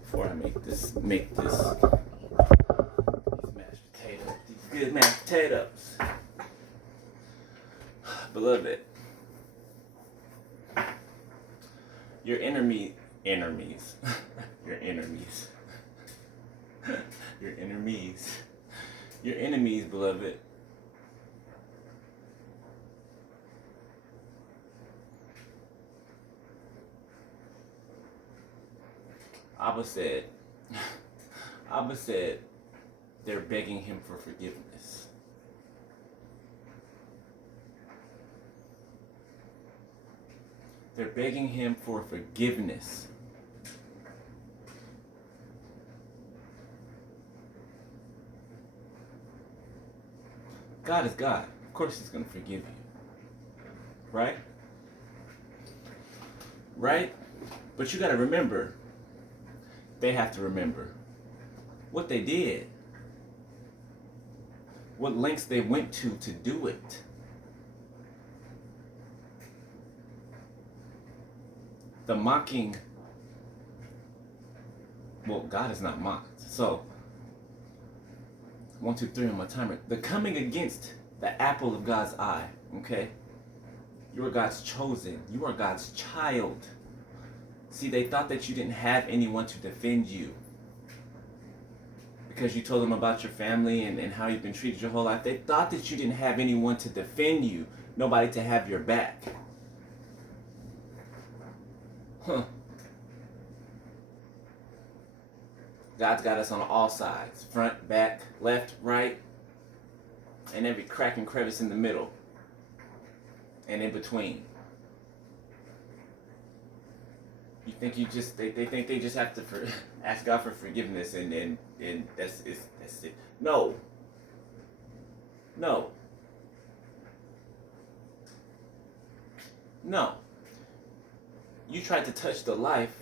Before I make these mashed potatoes, these good mashed potatoes, beloved, your enemies, your enemies, your enemies, beloved. Abba said, they're begging him for forgiveness. They're begging him for forgiveness. God is God. Of course he's going to forgive you. Right? Right? But you got to remember, they have to remember what they did, what lengths they went to do it. The mocking, well, God is not mocked. So, 1, 2, 3 on my timer. The coming against the apple of God's eye, okay? You are God's chosen. You are God's child. See, they thought that you didn't have anyone to defend you because you told them about your family and how you've been treated your whole life. They thought that you didn't have anyone to defend you, nobody to have your back. God's got us on all sides, front, back, left, right, and every crack and crevice in the middle and in between. You think they think they just have to ask God for forgiveness and that's it. No. You tried to touch the life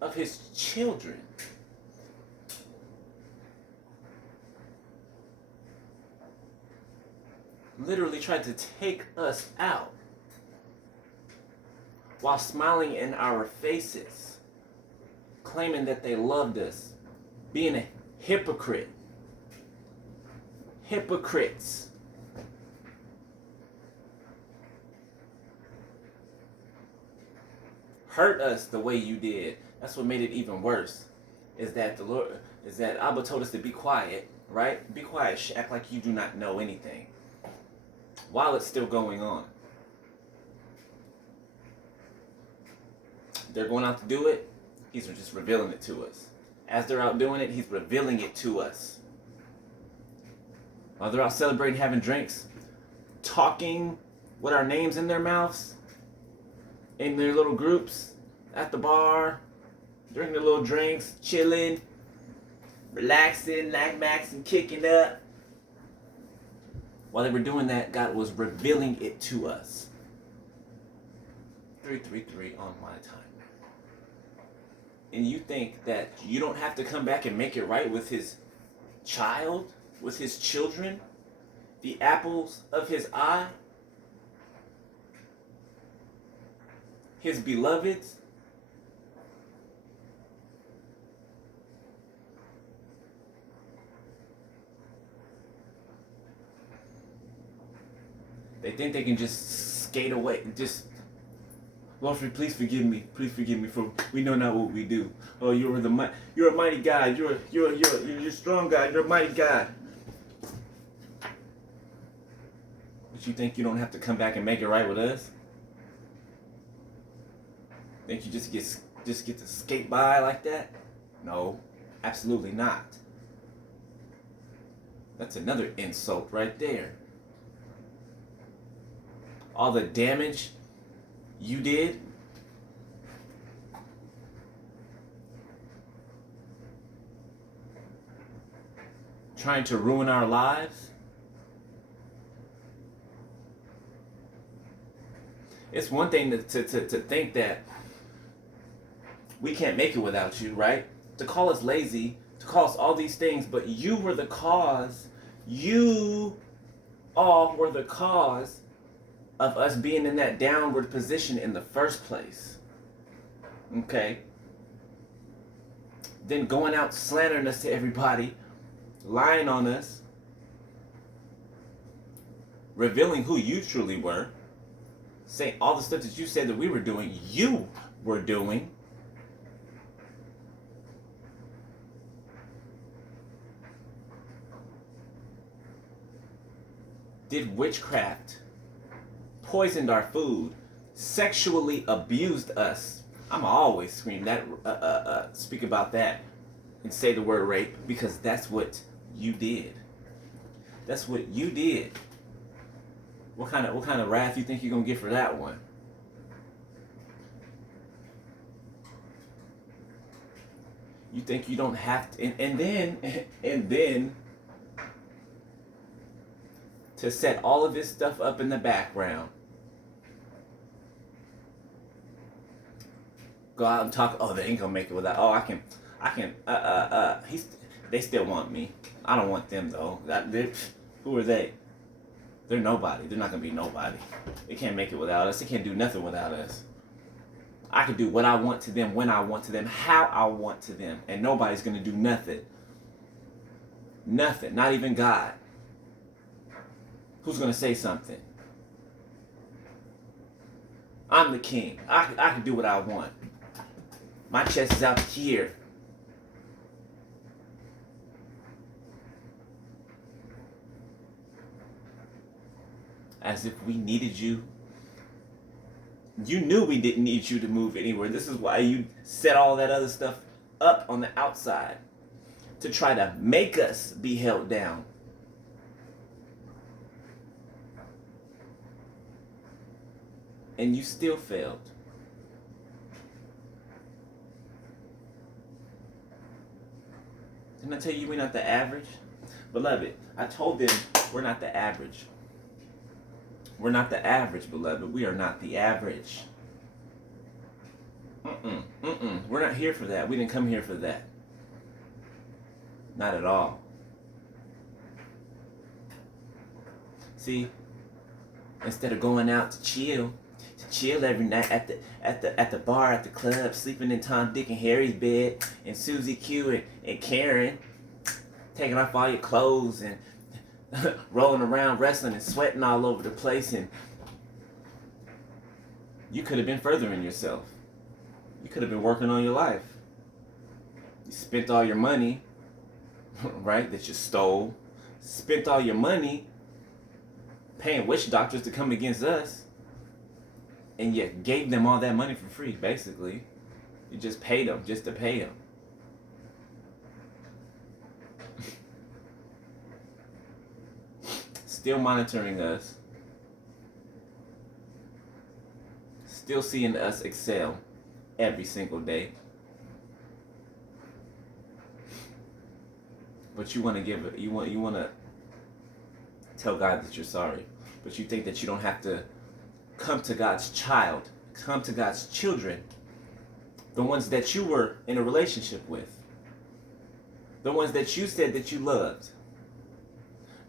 of his children. Literally tried to take us out while smiling in our faces, claiming that they loved us, being a hypocrite. Hypocrites. Hurt us the way you did. That's what made it even worse. Is that Abba told us to be quiet, right? Be quiet, act like you do not know anything while it's still going on. They're going out to do it, he's just revealing it to us. As they're out doing it, he's revealing it to us. While they're out celebrating, having drinks, talking with our names in their mouths, in their little groups, at the bar, drinking their little drinks, chilling, relaxing, maxing, kicking up. While they were doing that, God was revealing it to us. 333 on my time. And you think that you don't have to come back and make it right with his child, with his children, the apples of his eye, his beloveds? They think they can just skate away, just, Lord, please forgive me. Please forgive me, for we know not what we do. Oh, you're a mighty God. You're a strong God. You're a mighty God. But you think you don't have to come back and make it right with us? Think you just get to skate by like that? No, absolutely not. That's another insult right there. All the damage you did, trying to ruin our lives. It's one thing to think that we can't make it without you, right? To call us lazy, to call us all these things, but you were the cause. You all were the cause of us being in that downward position in the first place. Okay? Then going out slandering us to everybody, lying on us, revealing who you truly were, saying all the stuff that you said that we were doing, you were doing. Did witchcraft, poisoned our food, sexually abused us. I'm always scream that, speak about that, and say the word rape, because that's what you did. That's what you did. What kind of wrath you think you're gonna get for that one? You think you don't have to, and then to set all of this stuff up in the background. Go out and talk. Oh, they ain't gonna make it without. Oh, I can. They still want me. I don't want them though. Who are they? They're nobody. They're not gonna be nobody. They can't make it without us. They can't do nothing without us. I can do what I want to them, when I want to them, how I want to them, and nobody's gonna do nothing. Nothing. Not even God. Who's gonna say something? I'm the king. I can do what I want. My chest is out here. As if we needed you. You knew we didn't need you to move anywhere. This is why you set all that other stuff up on the outside. To try to make us be held down. And you still failed. Didn't I tell you we're not the average? Beloved, I told them we're not the average. We're not the average, beloved. We are not the average. We're not here for that. We didn't come here for that. Not at all. See, instead of going out to chill every night at the bar, at the club, sleeping in Tom, Dick, and Harry's bed, and Susie Q and Karen, taking off all your clothes and rolling around, wrestling and sweating all over the place, and you could have been furthering yourself. You could have been working on your life. You spent all your money, right, that you stole. Spent all your money paying witch doctors to come against us. And yet gave them all that money for free, basically. You just paid them just to pay them. Still monitoring us. Still seeing us excel every single day. But you want to give it, you want to tell God that you're sorry. But you think that you don't have to come to God's child, come to God's children, the ones that you were in a relationship with, the ones that you said that you loved,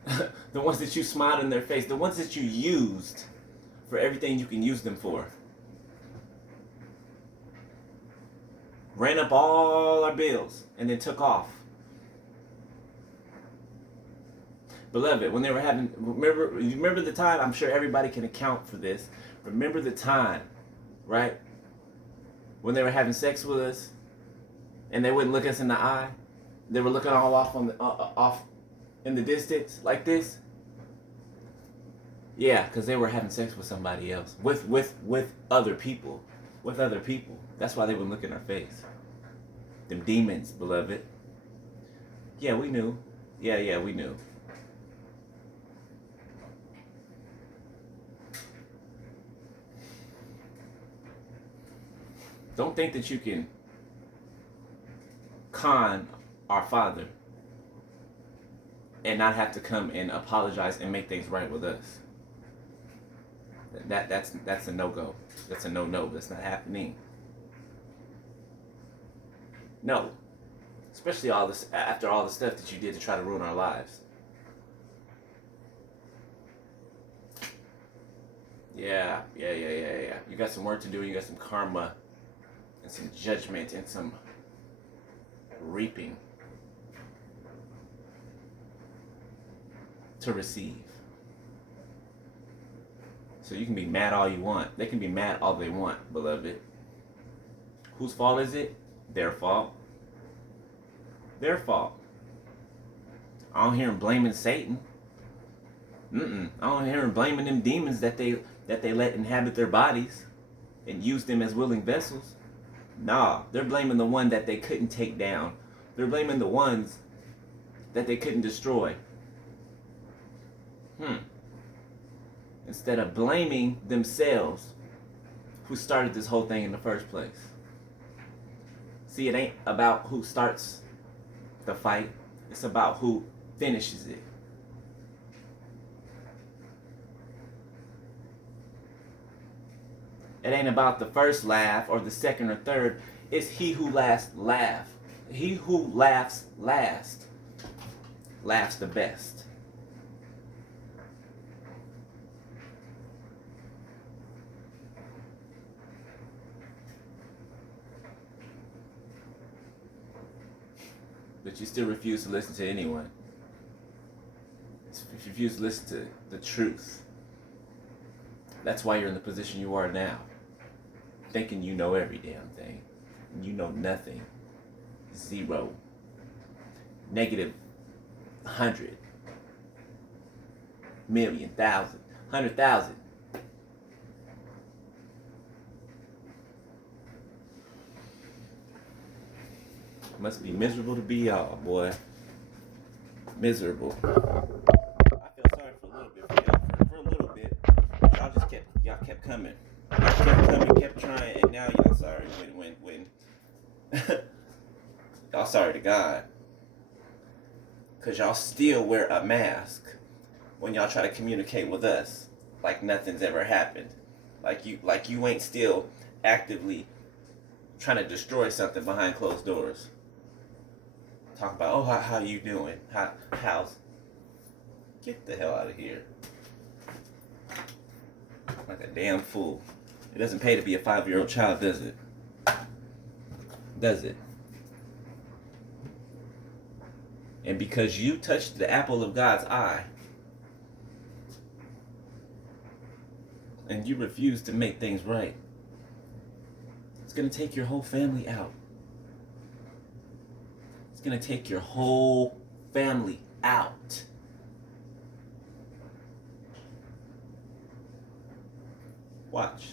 the ones that you smiled in their face, the ones that you used for everything you can use them for. Ran up all our bills and then took off. Beloved, when they were having, remember the time, I'm sure everybody can account for this. Remember the time, right? When they were having sex with us and they wouldn't look us in the eye. They were looking all off on the off in the distance like this. Yeah, because they were having sex with somebody else, with other people, with other people. That's why they wouldn't look in our face. Them demons, beloved. Yeah, we knew. Yeah, we knew. Don't think that you can con our Father and not have to come and apologize and make things right with us. That's a no-go. That's a no-no. That's not happening. No. Especially all this after all the stuff that you did to try to ruin our lives. Yeah. You got some work to do. You got some karma and some judgment and some reaping to receive. So you can be mad all you want. They can be mad all they want, beloved. Whose fault is it? Their fault. Their fault. I don't hear them blaming Satan. I don't hear them blaming them demons that they let inhabit their bodies and use them as willing vessels. Nah, they're blaming the one that they couldn't take down. They're blaming the ones that they couldn't destroy. Instead of blaming themselves who started this whole thing in the first place. See, it ain't about who starts the fight. It's about who finishes it. It ain't about the first laugh or the second or third. It's he who last laugh. He who laughs last laughs the best. But you still refuse to listen to anyone. You refuse to listen to the truth. That's why you're in the position you are now. Thinking you know every damn thing. You know nothing. Zero. Negative 100. Million, thousand, 100,000. Must be miserable to be y'all, boy. Miserable. I feel sorry for a little bit for y'all. For a little bit. Y'all kept coming. Kept trying, and now y'all sorry when y'all sorry to God. Cause y'all still wear a mask when y'all try to communicate with us like nothing's ever happened. Like you ain't still actively trying to destroy something behind closed doors. Talk about, oh, how you doing? How's? Get the hell out of here. Like a damn fool. It doesn't pay to be a 5-year-old child, does it? Does it? And because you touched the apple of God's eye, and you refuse to make things right, it's going to take your whole family out. It's going to take your whole family out. Watch.